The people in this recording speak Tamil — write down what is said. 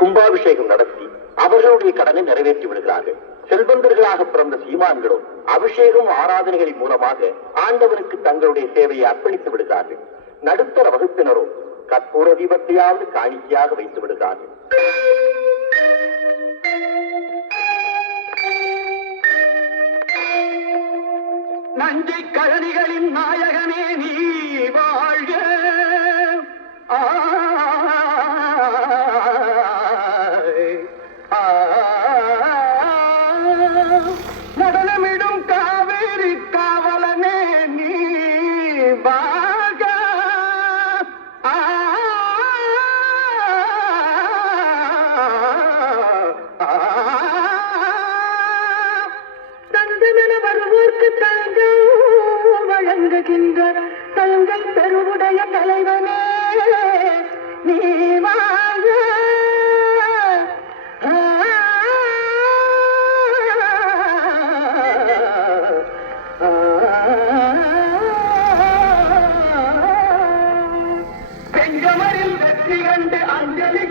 கும்பாபிஷேகம் நடத்தி அவர்களுடைய கடனை நிறைவேற்றி விடுகிறார்கள். செல்வந்தர்களாக பிறந்த சீமான்களும் அபிஷேகம் ஆராதனைகளின் மூலமாக ஆண்டவருக்கு தங்களுடைய சேவையை அர்ப்பணித்து விடுகிறார்கள். நடுத்தர வகுப்பினரும் கற்பூர தீபத்தையாவது காணிக்கையாக வைத்து விடுகிறார்கள். நஞ்சை கழனிகளின் நாயகனே நீ வாழ்க. நடனமிடும் காவேரி காவலனே நீ வாழ்க. தந்தமென வருவோர்க்கு தங்கம் வழங்குகின்ற தங்கள் பெருவுடைய தலைவனே நீ வாழ்க. செங்கமரில் வெற்றி கண்டு அஞ்சலி